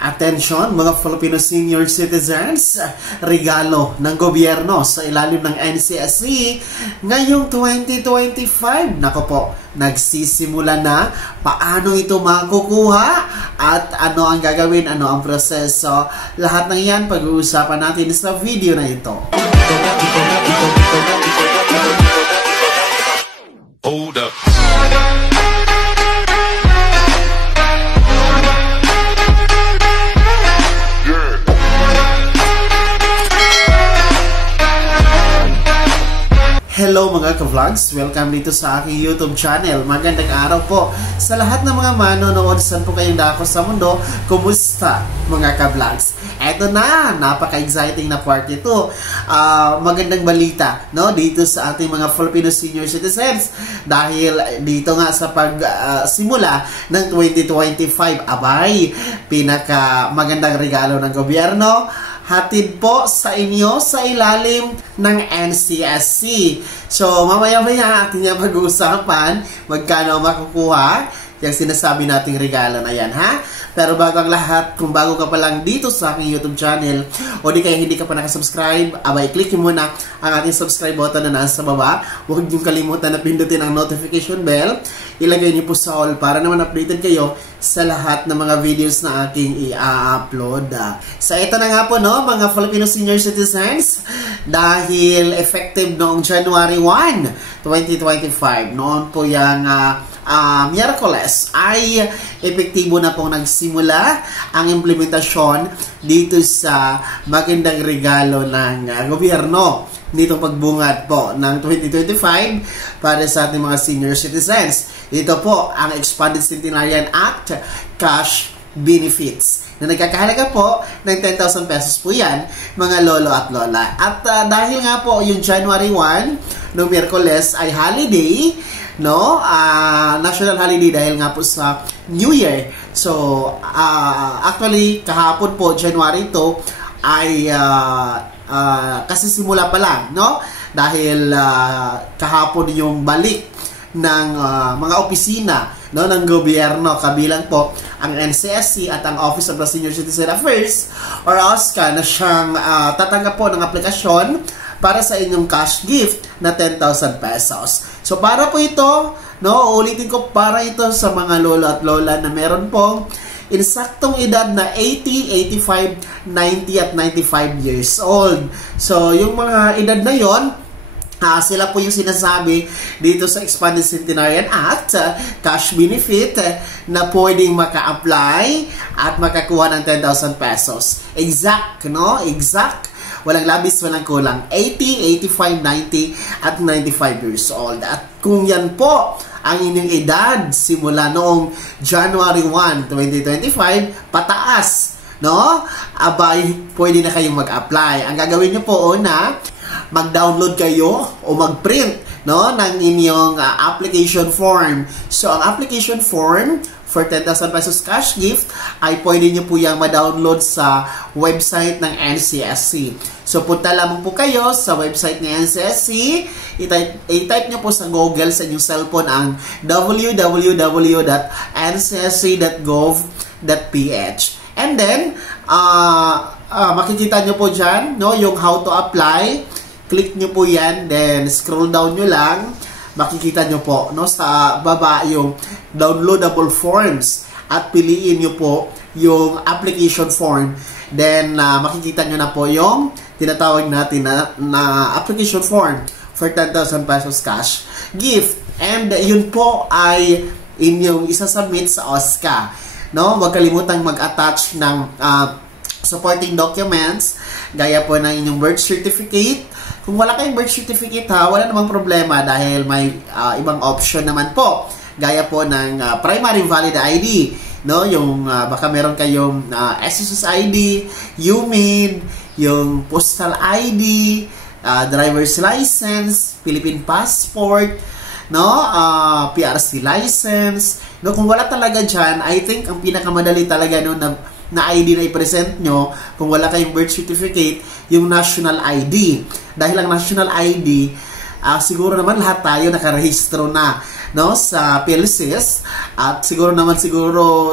Attention mga Filipino senior citizens, regalo ng gobyerno sa ilalim ng NCSC ngayong 2025. Nako po, nagsisimula na. Paano ito makukuha at ano ang gagawin, ano ang proseso. Lahat ng yan pag-uusapan natin sa video na ito. Hold up. Hello mga ka-vlogs! Welcome dito sa aking YouTube channel. Magandang araw po sa lahat ng mga manonood. Saan po kayong dako sa mundo? Kumusta mga ka-vlogs? Eto na! Napaka-exciting na part ito. Magandang balita, no? Dito sa ating mga Filipino senior citizens. Dahil dito nga sa pagsimula ng 2025, abay, pinaka magandang regalo ng gobyerno. Hatid po sa inyo sa ilalim ng NCSC. So, mamaya-maya ating yung pag-uusapan magkano makukuha yung sinasabi nating regalo na yan, ha? Pero bago ang lahat, kung bago ka pa lang dito sa aking YouTube channel o di kaya hindi ka pa nakasubscribe, abay, click nyo muna ang ating subscribe button na nasa baba. Huwag nyo kalimutan na pindutin ang notification bell. Ilagay nyo po sa all para naman updated kayo sa lahat ng mga videos na aking i-upload. So, ito na nga po, no, mga Filipino senior citizens, dahil effective noong January 1, 2025, noon po yung Miyerkules ay epektibo na pong nagsimula ang implementasyon dito sa magandang regalo ng gobyerno nitong pagbungad po ng 2025 para sa ating mga senior citizens. Ito po ang Expanded Centenarian Act Cash Benefits na nagkakahalaga po ng 10,000 pesos po yan, mga lolo at lola. At dahil nga po yung January 1 no Miyerkules ay holiday, no, national holiday dahil nga po sa New Year. So, actually, kahapon po, January 2, ay kasi simula pa lang, no? Dahil kahapon yung balik ng mga opisina, no, ng gobyerno, kabilang po ang NCSC at ang Office of the Senior Citizen Affairs or OSCA na siyang tatanggap po ng aplikasyon para sa inyong cash gift na 10,000 pesos. So, para po ito, no, ulitin ko, para ito sa mga lolo at lola na meron pong insaktong edad na 80, 85, 90 at 95 years old. So, yung mga edad na yon, sila po yung sinasabi dito sa Expanded Centenarian Act, cash benefit, na pwedeng maka-apply at makakuha ng 10,000 pesos. Exact, no? Exact. Walang labis, walang kulang. 80, 85, 90 at 95 years old. At kung yan po ang inyong edad simula noong January 1, 2025, pataas, no? Abay, pwede na kayong mag-apply. Ang gagawin nyo po, una, mag-download kayo o mag-print, no, ng inyong application form. So, ang application form for 10,000 pesos cash gift ay pwede nyo po yung ma-download sa website ng NCSC. So, punta lamang po kayo sa website ng NCSC. I-type nyo po sa Google sa inyong cellphone ang www.ncsc.gov.ph. And then, makikita nyo po dyan, no, yung how to apply. Click nyo po yan, then scroll down nyo lang. Makikita nyo po, no, sa baba yung downloadable forms at piliin nyo po yung application form. Then, makikita nyo na po yung tinatawag natin na application form for 10,000 pesos cash gift. And yun po ay inyong isasubmit sa OSCA. No? Huwag kalimutang mag-attach ng supporting documents, gaya po ng inyong birth certificate. Kung wala kayong birth certificate, wala namang problema dahil may ibang option naman po. Gaya po ng primary valid ID, no? Yung baka meron kayong SSS ID, UMID, yung postal ID, driver's license, Philippine passport, no? PRC license. No, kung wala talaga dyan, I think ang pinakamadali talaga no na ID na i-present nyo, kung wala kayong birth certificate, yung national ID. Dahil ang national ID, siguro naman lahat tayo nakarehistro na no, sa PhilSys, at siguro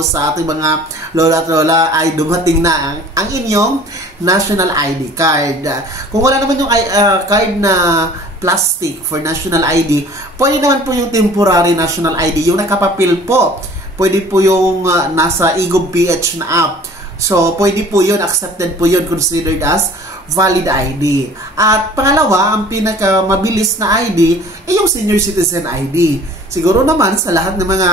sa ating mga lola at lola ay dumating na ang inyong national ID card. Kung wala naman yung card na plastic for national ID, pwede naman po yung temporary national ID, yung nakapapil po. Pwede po yung nasa eGov.ph na app. So, pwede po yun, accepted po yun, considered as valid ID. At pangalawa, ang pinakamabilis na ID ay yung senior citizen ID. Siguro naman sa lahat ng mga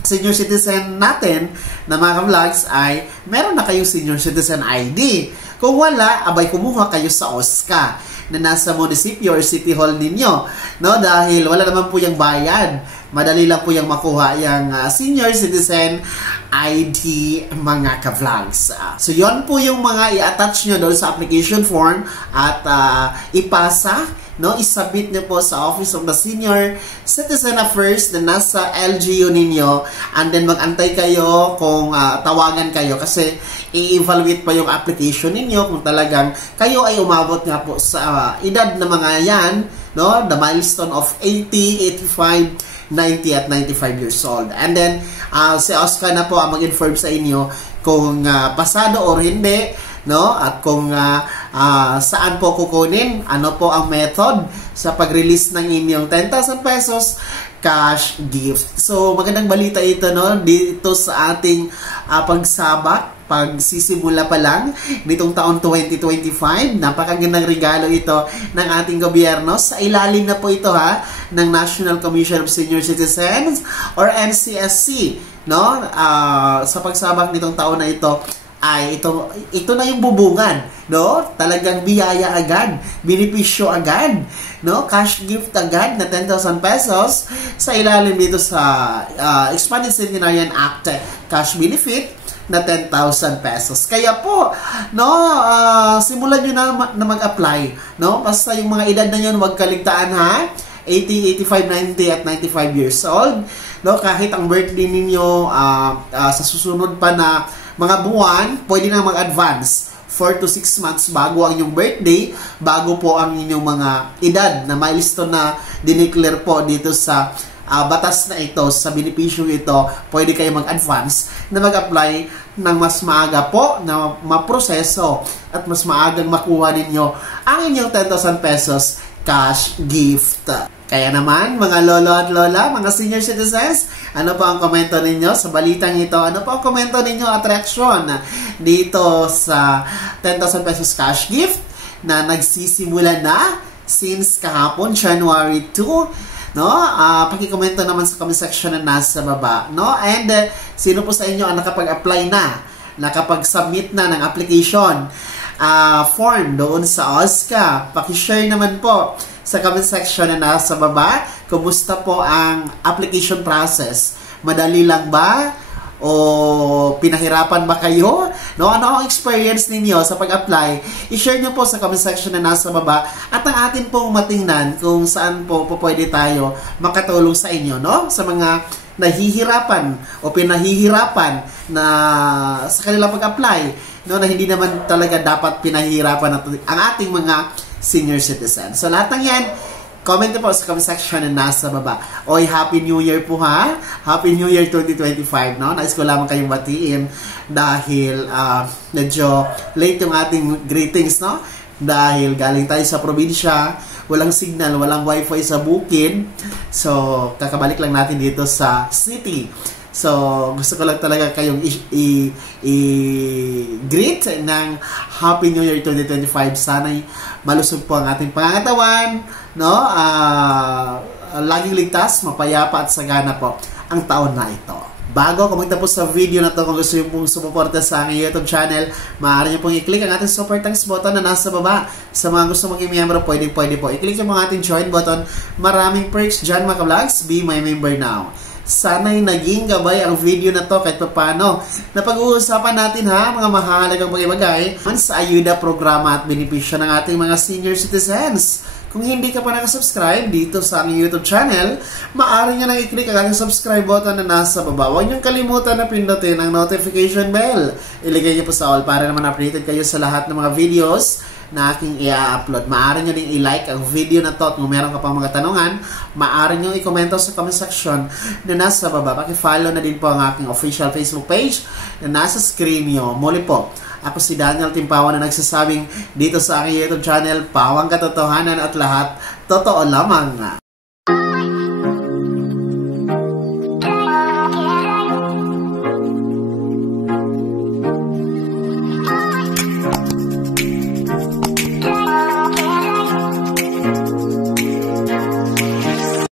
senior citizen natin na mga vlogs ay meron na kayong senior citizen ID. Kung wala, abay kumuha kayo sa OSCA na nasa munisipyo or city hall ninyo, no? Dahil wala naman po yung bayad. Madali lang po yung makuha yung senior citizen ID, mga ka-vlogs. So, yon po yung mga i-attach nyo doon sa application form at ipasa, no? Isubmit nyo po sa Office of the Senior Citizen Affairs na nasa LGU ninyo, and then mag-antay kayo kung tawagan kayo kasi i-evaluate pa yung application ninyo kung talagang kayo ay umabot nga po sa edad na mga yan, no? The milestone of 80, 85, 90 at 95 years old. And then, si Oscar na po ang mag-inform sa inyo kung pasado or hindi, no? At kung saan po kukunin, ano po ang method sa pag-release ng inyong 10,000 pesos cash gift. So, magandang balita ito, no? Dito sa ating pagsabak, pagsisimula pa lang nitong taon 2025. Napakagandang regalo ito ng ating gobyerno. Sa ilalim na po ito ng National Commission of Senior Citizens or NCSC, no? Sa pagsabak nitong taon na ito ay ito na yung bubungan, no? Talagang biyaya agad, benepisyo agad, no? Cash gift agad na 10,000 pesos sa ilalim dito sa Expanded Centenarian Act cash benefit na 10,000 pesos. Kaya po, no, simulan nyo na mag-apply, no? Basta yung mga edad na yun, huwag kaligtaan 80, 85, 90 at 95 years old, no? Kahit ang birthday ninyo sa susunod pa na mga buwan, pwede na mag-advance 4 to 6 months bago ang inyong birthday, bago po ang inyong mga edad na milestone na dineclare po dito sa batas na ito, sa benepisyo ito. Pwede kayo mag-advance na mag-apply ng mas maaga po na maproseso at mas maagang makuha ninyo ang inyong 10,000 pesos cash gift. Kaya naman, mga lolo at lola, mga senior citizens, ano po ang komento ninyo sa balitang ito? Ano po ang komento ninyo at reaksyon dito sa 10,000 pesos cash gift na nagsisimula na since kahapon, January 2? No? Pakikomento naman sa comment section na nasa baba, no? And sino po sa inyo ang nakapag-apply na, nakapag-submit na ng application form doon sa OSCA? Paki-share naman po sa comment section na nasa baba. Kumusta po ang application process? Madali lang ba? O pinahirapan ba kayo? No? Ano ang experience ninyo sa pag-apply? I-share nyo po sa comment section na nasa baba at ang atin pong matingnan kung saan po pwede tayo makatulong sa inyo, no? Sa mga nahihirapan o pinahihirapan na sa kanilang pag-apply, no? Na hindi naman talaga dapat pinahihirapan ang ating mga senior citizens. So lahat ng yan, comment po sa comment section na nasa baba. Oy, Happy New Year po Happy New Year 2025, no? Nais ko lamang kayong batiin dahil medyo late yung ating greetings, no? Dahil galing tayo sa probinsya, walang signal, walang wifi sa bukid. So, kakabalik lang natin dito sa city. So, gusto ko lang talaga kayong i-greet ng Happy New Year 2025. Sana'y malusog po ang ating pangangatawan, no? Laging ligtas, mapayapa at sagana po ang taon na ito. Bago ako magtapos sa video na to, kung gusto nyo pong sumuporta sa aking YouTube channel, maaari nyo pong i-click ang ating super thanks button na nasa baba. Sa mga gusto maging miyembro, pwede po. I-click nyo ang ating join button. Maraming perks dyan, mga vlogs. Be my member now. Sana'y naging gabay ang video na to kahit paano. Napag-uusapan natin mga mahalagang bagay-bagay sa ayuda, programa at benepisyo ng ating mga senior citizens. Kung hindi ka pa nakasubscribe dito sa aming YouTube channel, maaari nyo nang i-click ang ating subscribe button na nasa baba. Huwag nyo kalimutan na pindutin ang notification bell. Iligay nyo po sa all para naman updated kayo sa lahat ng mga videos na aking i-upload. Maaari nyo din i-like ang video na to at kung meron ka pang mga tanungan, maaari nyo i-komento sa comment section na nasa baba. Paki-follow na din po ang aking official Facebook page na nasa screen nyo. Muli po, ako si Daniel Timpawan na nagsasabing dito sa aking YouTube channel, pawang katotohanan at lahat totoo lamang.